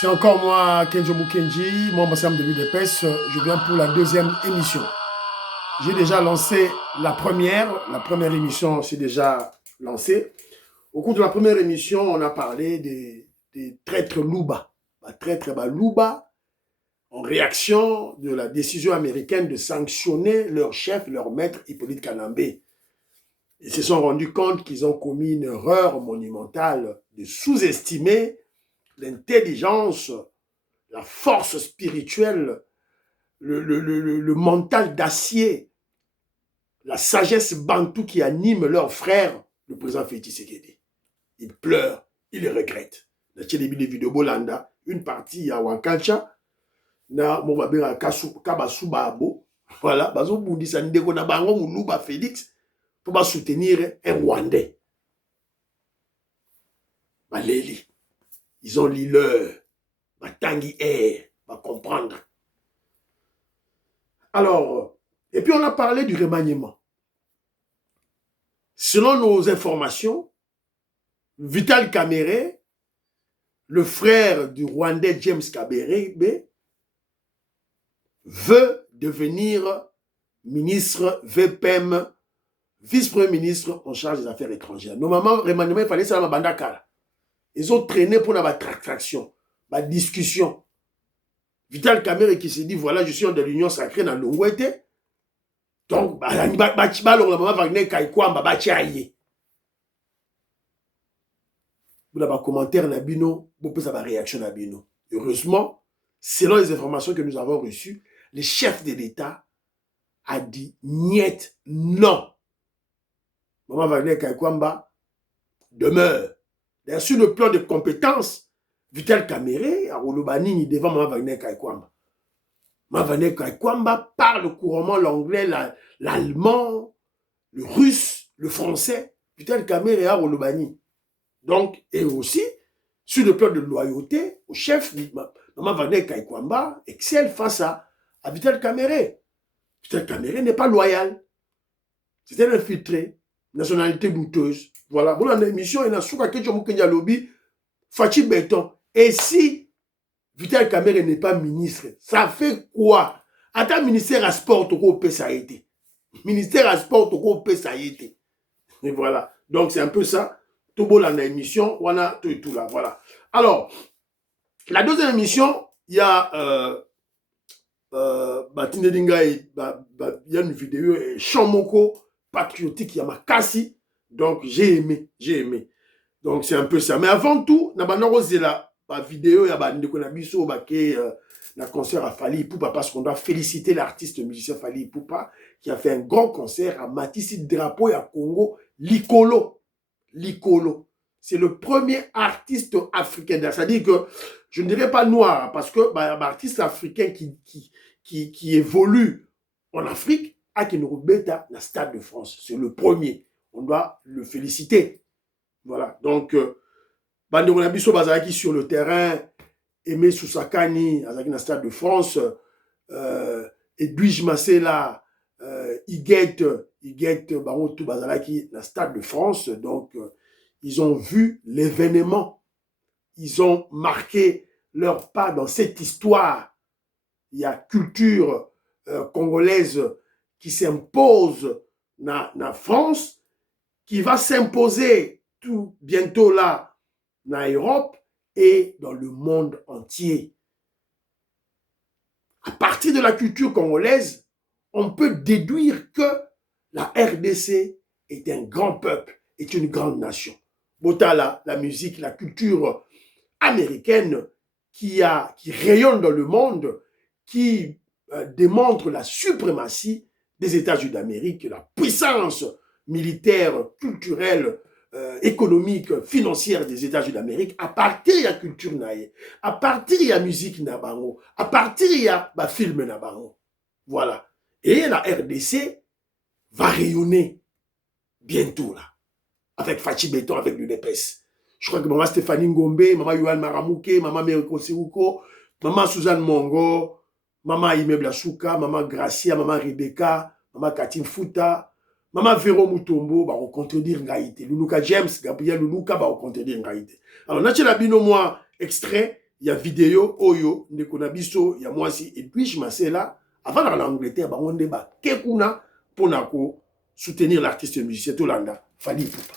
C'est encore moi, Kenjo Mukenji, membre Sam de l'UDPS. Je viens pour la deuxième émission. J'ai déjà lancé la première émission s'est déjà lancée. Au cours de la première émission, on a parlé des traîtres Louba. Traîtres Louba, en réaction de la décision américaine de sanctionner leur chef, leur maître Hippolyte Kanambé. Ils se sont rendus compte qu'ils ont commis une erreur monumentale de sous-estimer l'intelligence, la force spirituelle, le mental d'acier, la sagesse bantou qui anime leur frère, le président Félix Tshisekedi. Il pleure, il regrette. Dans les vidéos Bolanda, une partie à Wankancha, na Mobabera Kabasubabo, voilà, Bazo Bundisa Ndeko na Bango Moulouba Félix, pour soutenir un Rwandais. Baleli, ils ont lu leur, Tangi Air, va comprendre. Alors, et puis on a parlé du remaniement. Selon nos informations, Vital Kamerhe, le frère du Rwandais James Kabarebe, veut devenir ministre VPM, vice-premier ministre en charge des affaires étrangères. Normalement, remaniement, il fallait ça dans Bandakara. Ils ont traîné pour la traction, la discussion. Vital Kamerhe qui s'est dit, voilà, je suis de l'Union sacrée dans l'Ongwete. Donc, vous avez un commentaire na bino, vous pouvez avoir réaction na bino. Heureusement, selon les informations que nous avons reçues, le chef de l'État a dit niet, non. Maman Wagner Kaikwamba demeure. D'ailleurs, sur le plan de compétences, Vital Kamerhe a Olobanini devant Maman Wagner Kaikwamba. Maman Wagner Kaikwamba parle couramment l'anglais, l'allemand, le russe, le français. Vital Kamerhe a Olobani. Donc, et aussi, sur le plan de loyauté, au chef, Maman Wagner Kaikwamba excelle face à Vital Kamerhe. Vital Kamerhe n'est pas loyal. C'est un infiltré, nationalité douteuse. Voilà. Bon, dans l'émission, il y a Souka Kedjo Mukenya Lobby, Fachi Béton. Et si Vital Kamerhe n'est pas ministre, ça fait quoi? Attends, ministère à sport, au ça a été. Ministère à sport, au ça a été. Et voilà. Donc, c'est un peu ça. Tout beau dans l'émission, on a tout et tout là. Voilà. Alors, la deuxième émission, il y a il y a une vidéo Chamoko patriotique Yamakasi. Donc j'ai aimé. Donc c'est un peu ça. Mais avant tout, na la vidéo ya bandeko na biso na concert à Fally Ipupa parce qu'on doit féliciter l'artiste musicien Fally Ipupa qui a fait un grand concert à Matisse drapeau ya Congo Likolo. C'est le premier artiste africain. C'est-à-dire que je ne dirais pas noir, parce que artiste africain qui évolue en Afrique, a Beta dans le Stade de France. C'est le premier. On doit le féliciter. Voilà. Donc, Bandeko Nabiso Bazaki sur le terrain, Aimé Soussakani, dans le Stade de France, Edwige Massela, Iguette, Barotou Bazalaki, dans le Stade de France. Donc, ils ont vu l'événement. Ils ont marqué leur pas dans cette histoire. Il y a culture congolaise qui s'impose dans la France, qui va s'imposer tout bientôt là dans l'Europe et dans le monde entier. À partir de la culture congolaise, on peut déduire que la RDC est un grand peuple, est une grande nation. Botala, la musique, la culture américaine qui rayonne dans le monde, qui démontre la suprématie des États-Unis d'Amérique, la puissance militaire, culturelle, économique, financière des États-Unis d'Amérique, à partir de la culture naïe, à partir de la musique nabango, à partir de la film nabango. Voilà. Et la RDC va rayonner bientôt là, avec Fachi Béton, avec l'UDPS. Je crois que maman Stéphanie Ngombe, maman Yohan Maramouke, maman Meriko Siruko, maman Suzanne Mongo, maman Imebla Souka, maman Gracia, maman Rebecca, maman Katine Fouta, maman Véro Mutombo, va contredire Ngaïté. Luluka James, Gabriel Luluka, va contredire Ngaïté. Alors, Natchez Labino, moi, extrait, il y a vidéo oyo ndeko na biso ya mwasi Edwige Masela avant dans l'Angleterre bango nde ba kekuna pona ko soutenir l'artiste musicien tolanda Fally Ipupa.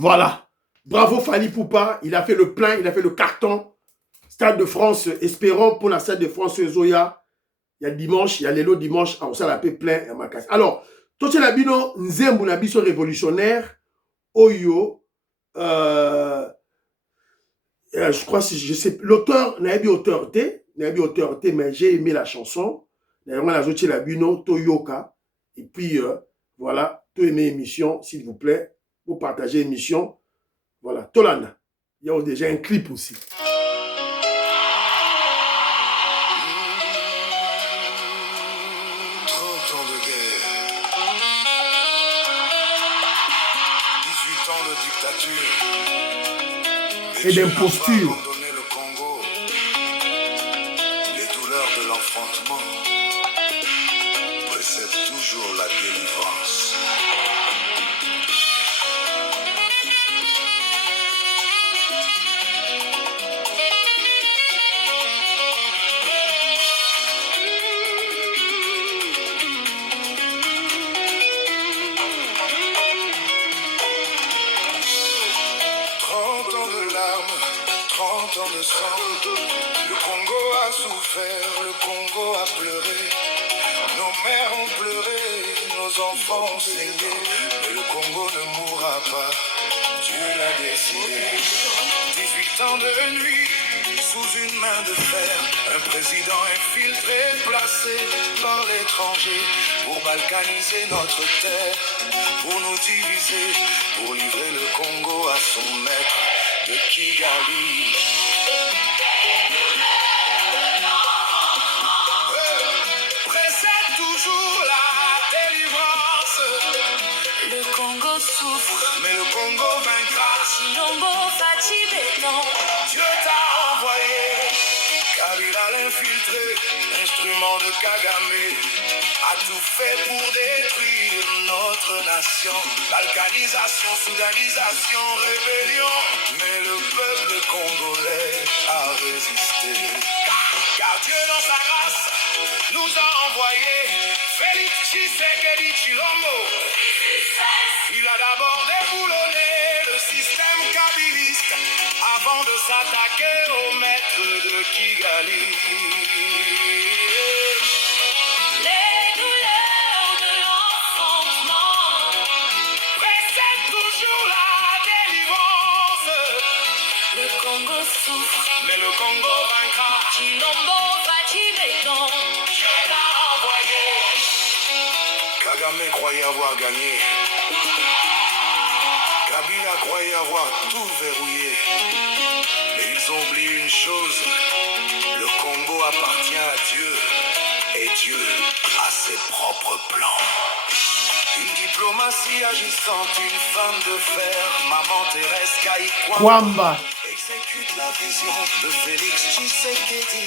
Voilà. Bravo Fally Ipupa. Il a fait le plein, il a fait le carton. Stade de France, espérons pour la Stade de France Zoya. Il y a dimanche, il y a l'élo dimanche, on s'en appelle plein à ma casse. Alors, tout ce labino, Nzembo Nabiso révolutionnaire, Oyo, je crois, je sais, l'auteur, n'a pas auteur T, mais j'ai aimé la chanson. D'ailleurs, on a ajouté labino, Toyoka. Et puis, voilà, tout aimé l'émission, s'il vous plaît. Vous partagez l'émission. Voilà, Tolanda. Il y a déjà un clip aussi. 30 ans de guerre, 18 ans de dictature et d'imposture. Abandonner le Congo, les douleurs de l'enfantement précèdent toujours la délivrance. De sang. Le Congo a souffert, le Congo a pleuré. Nos mères ont pleuré, nos enfants ont saigné. Mais le Congo ne mourra pas, Dieu l'a décidé. 18 ans de nuit, sous une main de fer. Un président infiltré, placé par l'étranger. Pour balkaniser notre terre, pour nous diviser. Pour livrer le Congo à son maître de Kigali. Mais le Congo vaincra. Dieu t'a envoyé Kabila l'infiltré, instrument de Kagame, a tout fait pour détruire notre nation. Balkanisation, soudanisation, rébellion. Mais le peuple congolais a résisté. Car Dieu dans sa grâce nous a envoyé Félix Tshisekedi Tshilombo. Il a d'abord déboulonné le système kabiliste avant de s'attaquer au maître de Kigali. Les douleurs de l'enfantement précèdent toujours la délivrance. Le Congo souffre, mais le Congo vaincra. Tshilombo Fatibéton, Dieu l'a envoyé. Kagame croyait avoir gagné. Kabila croyait avoir tout verrouillé. Mais ils ont oublié une chose. Le Congo appartient à Dieu. Et Dieu a ses propres plans. Une diplomatie agissante, une femme de fer, Maman Thérèse Kaïkwamba exécute la vision de Félix Tshisekedi.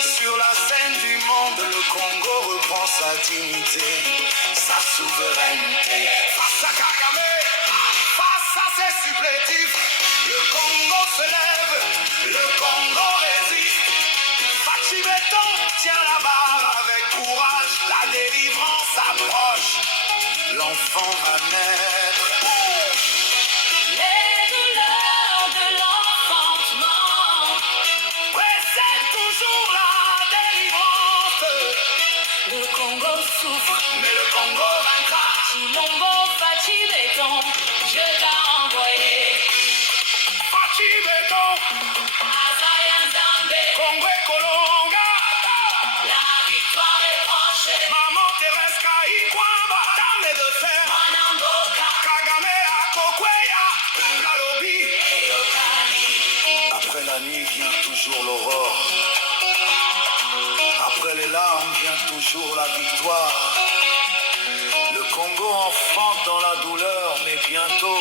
Sur la scène du monde, le Congo reprend sa dignité, sa souveraineté. Face à Kagame, face à ses supplétifs, le Congo se lève, le Congo résiste. Fatibéton tient la barre avec courage, la délivrance approche, l'enfant va naître. Les douleurs de l'enfantement précèdent toujours la délivrance. Le Congo souffre, mais le Congo vaincra. Tshilombo Fatibéton, Dieu t'a envoyé. Fatibéton, Azayanza. toujours l'aurore. Après les larmes vient toujours la victoire. Le Congo enfante dans la douleur, mais bientôt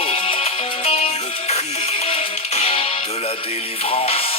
le cri de la délivrance.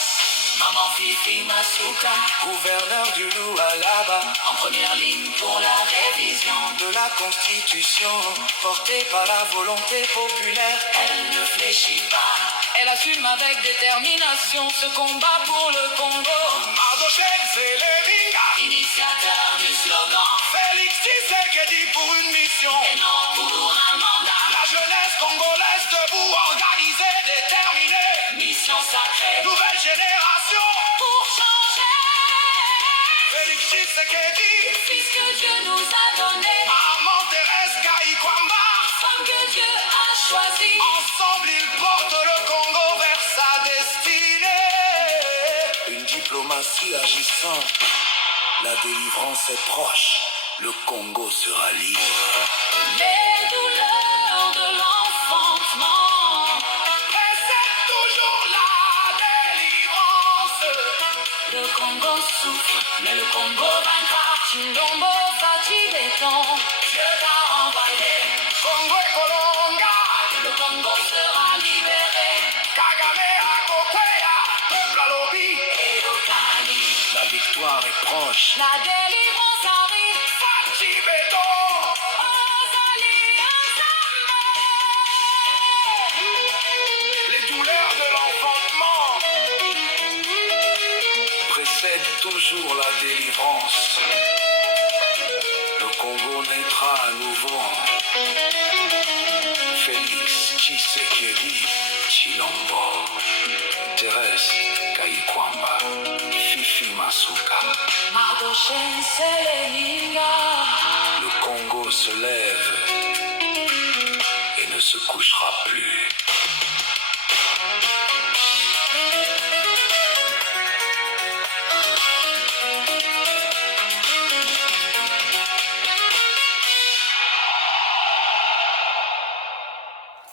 Maman Fifi Masuka, Gouverneur du Loualaba, en première ligne pour la révision de la Constitution, portée par la volonté populaire. Elle ne fléchit pas, elle assume avec détermination ce combat pour le Congo. Mardochène Zéléringa, Initiateur du slogan, Félix Tshisekedi pour une mission. et non pour un mandat. La jeunesse congolaise debout, organisée, déterminée. Mission sacrée Nouvelle génération, pour changer. Félix Tshisekedi, Fils que Dieu nous a donné, Maman Thérèse Kaïkwamba. femme que Dieu a choisie. Ensemble, ils portent le Congo vers sa destinée. Une diplomatie agissant, la délivrance est proche, le Congo sera libre. Les douleurs de l'enfantement, Et c'est toujours la délivrance. le Congo souffre, mais le Congo vaincra. Chilombo Fatibéton, Dieu t'a envoyé. Congo et Colonga, Le Congo sera libéré. Kagame Akokweya, peuple à lobby. Et au Kani, La victoire est proche. la délivrance arrive. Fachi Beto, Aux alliances armées. les douleurs de l'enfantement précèdent toujours la délivrance. Le Congo naîtra à nouveau. Félix Tshisekedi Chilombo, Thérèse Kaïkwamba, Fifi Masuka. Mardochène Séléninga, Le Congo se lève et ne se couchera plus.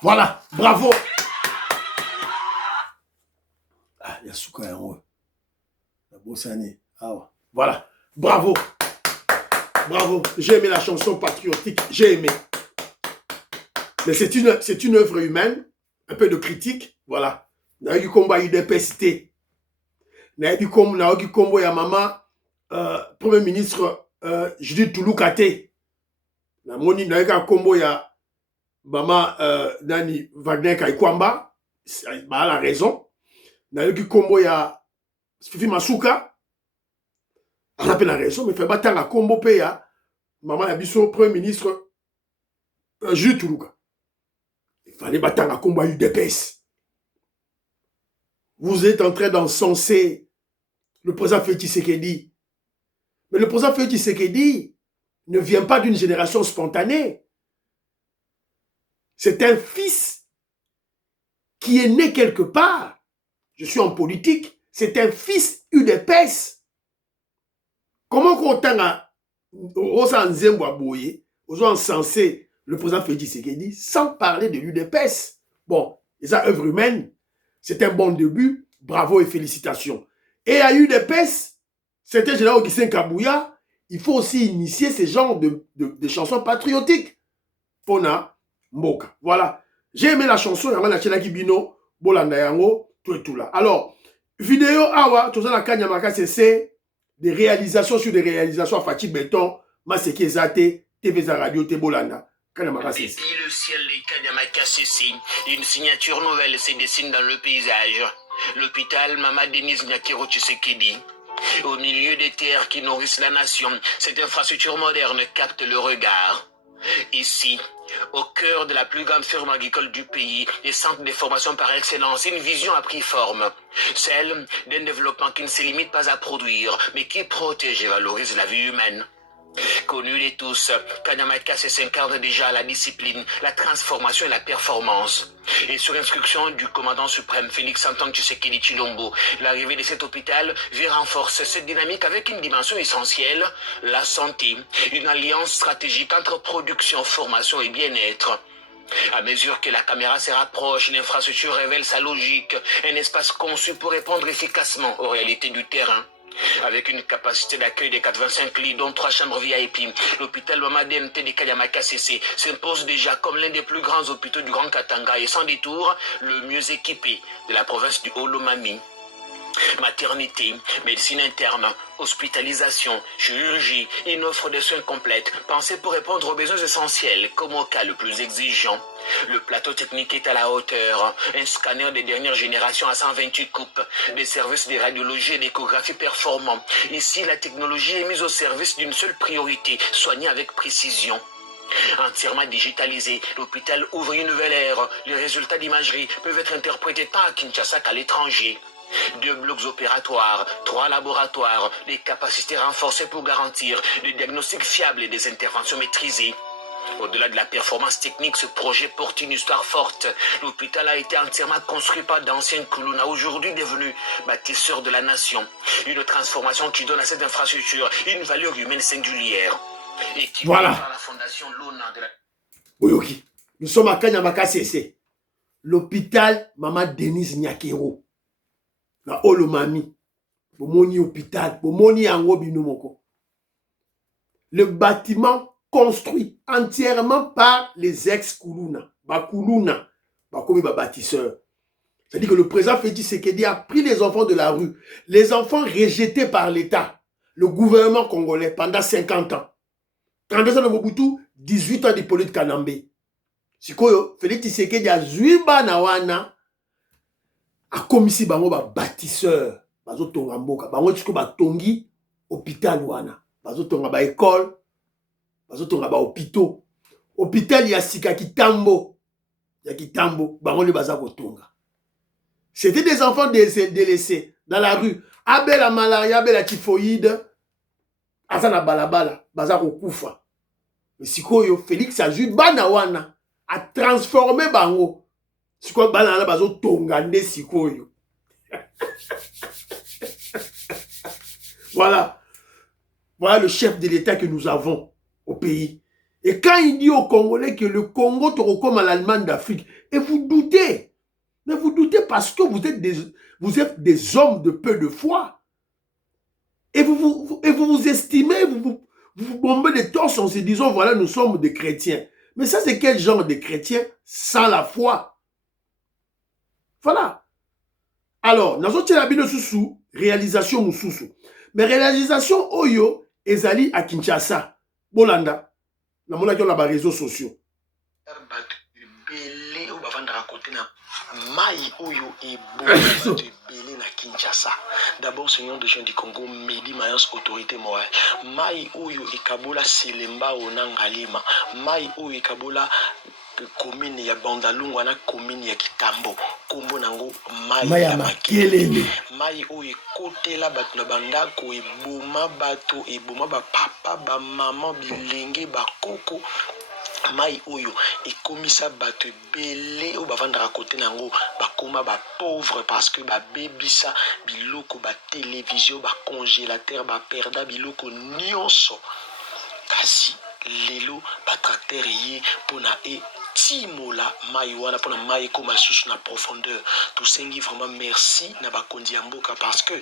Voilà, bravo. Ah, Yasuka Yango. La Bossani. Ah, ouais. Voilà, bravo. Bravo. J'ai aimé la chanson patriotique, j'ai aimé. Mais c'est une œuvre humaine, un peu de critique, voilà. Nayoki combat UDPST. Nayoki combat ya maman, Premier ministre Judith Touloukate. Namoni nayoki combat ya Maman Nani Wagner Kaïkwamba, bah la raison. Nayoki combo ya Fifi Masuka, on a la raison, mais fait battre la combo pe ya Maman Yabiso, Premier ministre Jules Toulouka. Il fallait battre la combo à UDPS. Vous êtes en train d'encenser le président Félix Tshisekedi. Mais le président Félix Tshisekedi ne vient pas d'une génération spontanée. C'est un fils qui est né quelque part. Je suis en politique. C'est un fils UDPS. Comment qu'on a encensé le président Félix Tshisekedi sans parler de l'UDPS? Bon, les œuvres humaines, c'est un bon début. Bravo et félicitations. Et à UDPS, c'était général Augustin Kabouya. Il faut aussi initier ce genre de chansons patriotiques. Pona. Mboka. Voilà. J'ai aimé la chanson, tout là. Alors, vidéo awa, tout ça la kanyamaka c'est des réalisations sur des réalisations à Fatih Béton, Maseki Ezate, TV za radio Tebolanda. Kanyamaka c'est. Depuis le ciel, les Kanyamaka cessent. Une signature nouvelle se dessine dans le paysage. L'hôpital Mama Denise Nyakero Tshisekedi. Au milieu des terres qui nourrissent la nation, cette infrastructure moderne capte le regard. Ici, au cœur de la plus grande ferme agricole du pays, les centres de formation par excellence, une vision a pris forme. Celle d'un développement qui ne se limite pas à produire, mais qui protège et valorise la vie humaine. Connu de tous, Kanyamaka s'incarne déjà la discipline, la transformation et la performance. Et sur instruction du commandant suprême Félix Antoine Tshisekedi Chilombo, l'arrivée de cet hôpital vient renforcer cette dynamique avec une dimension essentielle, la santé, une alliance stratégique entre production, formation et bien-être. À mesure que la caméra se rapproche, l'infrastructure révèle sa logique, un espace conçu pour répondre efficacement aux réalités du terrain. Avec une capacité d'accueil de 85 lits, dont 3 chambres VIP, l'hôpital Mamadi MT de Kayamaka CC s'impose déjà comme l'un des plus grands hôpitaux du Grand Katanga et sans détour, le mieux équipé de la province du Haut-Lomami. Maternité, médecine interne, hospitalisation, chirurgie, une offre de soins complète, pensée pour répondre aux besoins essentiels, comme au cas le plus exigeant. Le plateau technique est à la hauteur, un scanner de dernière génération à 128 coupes, des services de radiologie et d'échographie performants. Ici, la technologie est mise au service d'une seule priorité, soigner avec précision. Entièrement digitalisé, l'hôpital ouvre une nouvelle ère. Les résultats d'imagerie peuvent être interprétés tant à Kinshasa qu'à l'étranger. 2 blocs opératoires, 3 laboratoires, des capacités renforcées pour garantir des diagnostics fiables et des interventions maîtrisées. Au-delà de la performance technique, ce projet porte une histoire forte. L'hôpital a été entièrement construit par d'anciens Kuluna, aujourd'hui devenus bâtisseurs de la nation. Une transformation qui donne à cette infrastructure une valeur humaine singulière. Et qui Voilà. par la fondation Lona de la... Oyoki, nous sommes à Kanyamaka CC. L'hôpital Mama Denise Nyakero. Na Olomami. Bomoni hôpital. Bomoni Ango Binomoko. Le bâtiment construit entièrement par les ex-Kuluna. Bakuluna. Bakomi bâtisseurs. C'est-à-dire que le président Félix Tshisekedi a pris les enfants de la rue. Les enfants rejetés par l'État. Le gouvernement congolais pendant 50 ans. 32 ans de Mobutu, 18 ans de Hippolyte Kanambe. Sikoyo, Félix Tshisekedi a zuiba na wana a komisi bango ba bâtisseur, bazo tonga mboka, bango tiko ba tongi hôpital wana, bazo tonga ba école, bazo tonga ba hôpitaux. Hôpital ya sika Kitambo, bango le baza kotonga. C'était des enfants délaissés dans la rue. Abel la malaria, abel la typhoïde, azana balabala, baza kokufa. Mais sikoyo, Félix a zuiba na wana a transformé bango. Sikoyo bana la bazo tongande sikoyo. Voilà. Voilà le chef de l'État que nous avons au pays. Et quand il dit aux Congolais que le Congo te recommande à l'Allemagne d'Afrique, et vous doutez. Mais vous doutez parce que vous êtes des hommes de peu de foi. Et vous vous estimez, vous bombez des torses en se disant, voilà, nous sommes des chrétiens. Mais ça, c'est quel genre de chrétien sans la foi? Voilà. Alors, nous avons réalisation mususu. Mais réalisation oyo, ezali à Kinshasa. Bolanda. Nous avons les réseaux sociaux. Mai Oyo et Belé na Kinshasa. D'abord, Seigneur de gens du Congo, Medi Mayans, autorité morale. Mai Oyo et Kabola Selemba Onangalima. Mai Oyo et Kabola commune ya Bandalungu na commune ya Kitambo. Kombo nango Mai ya Makelele. Mai Oyo kotela bato na bandako e boma bato e boma ba papa ba maman bilenge ba koko. Mai Oyo et komisa bato belé ou bavandra côté nango bakoma ba pauvre parce que ba bebisa biloko ba télévision ba congélateur ba perda biloko nyonso kasi lelo ba tracteur yi pona e timola mai wana pona mai koma susu na profondeur tout sengi vraiment merci na ba kondi mboka parce que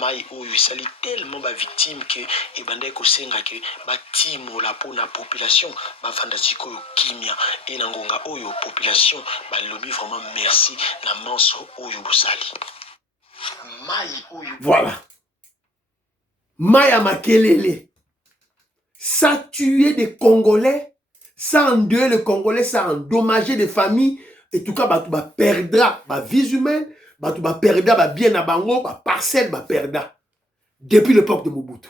mai Oyo sali tellement ba victime que e bande ko senga que ba timola pona population ba fandasiko kimia et na ngonga Oyo population ba lobby vraiment merci na manso Oyo bosali mai Oyo. Voilà. Mai ya Makelele. Ça tué des Congolais, ça endeuillé les Congolais, ça endommagé des familles, et tout cas, bah perdra, bah vie humaine, bah perdra, bah bien à bango, bah parcelle, bah perdra. Depuis l'époque de Mobutu.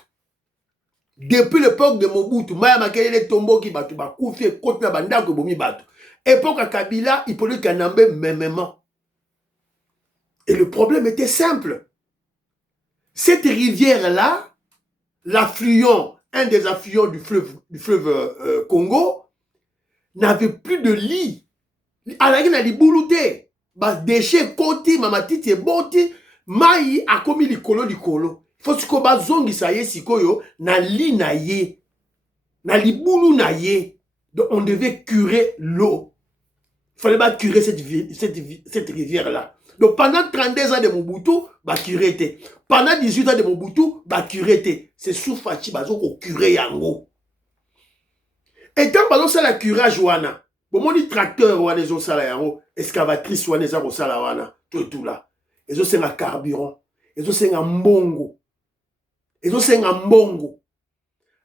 Depuis l'époque de Mobutu, Maya Makelele tombo qui bah koufi, côte na banda que bomi batu. Époque à Kabila, Hippolyte Kanambe, mêmement. Et le problème était simple. Cette rivière-là, l'affluent, un des affluents du fleuve Congo, n'avait plus de lit. Alors il a dit boulouté, bah déchets côté mamatiti et boti, mai a commis likolo. Faut que ba zongi sa ye sikoyo na li na ye, na li boulou na ye. Donc on devait curer l'eau. fallait pas curer cette rivière-là. Donc pendant 32 ans de Mobutu, bah curé était. Pendant 18 ans de Mobutu, bah curé était. C'est sous Fachi, bah au curé yango. Et tant que ça la curage wana, bon on dit tracteur wana ils ont ça la yango, excavatrice wana ils ont ça la wana, tout là. Ils ont c'est un carburant, ils ont c'est un mbongo, ils ont c'est un mbongo.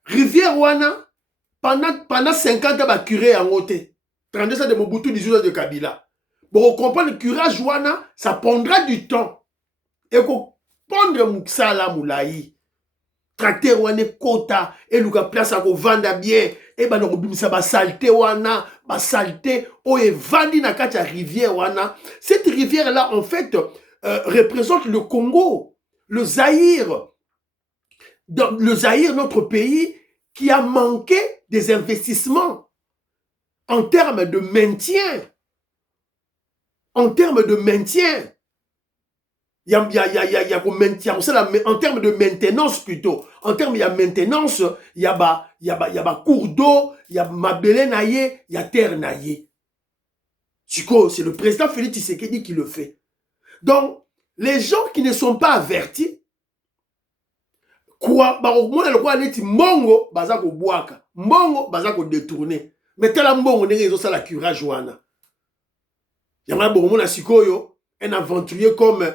Rivière wana pendant 50 ans bah curé yango te. 32 ans de Mobutu, 18 ans de Kabila. Bon, on comprend le curage wana, ça prendra du temps. Et qu'on prendre Mouksala Moulaï. Tracteur wana kota, et luka place à vendre bien, et ben on ça va salter wana, va salter, oh et vandi na kacha rivière wana. Cette rivière là en fait représente le Congo, le Zaïre. Donc, le Zaïre, notre pays, qui a manqué des investissements en termes de maintien. En termes de maintien. Il y a en termes de maintenance plutôt. En termes de maintenance, il y a cours d'eau, il y a mabele naïe, il y a terre naïe. C'est le président Félix Tshisekedi qui le fait. Donc, les gens qui ne sont pas avertis, quoi, au moins le quoi neti mongo baza ko boaka, mongo baza ko détourner. Mais tala mbongo ndenge ezo la curage wana. Yama bon mona sikoyo un aventurier comme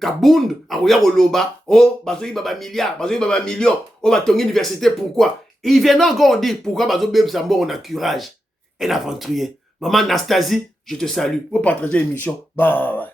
Kabound, Arouya Roloba, oh, bazoyi baba milliard, bazoyi baba million, oh, batongi université, pourquoi? Et il vient encore dire pourquoi bazo beb sambo on a curage. Un aventurier. Maman Anastasie, je te salue. Vous partagez l'émission. Bye.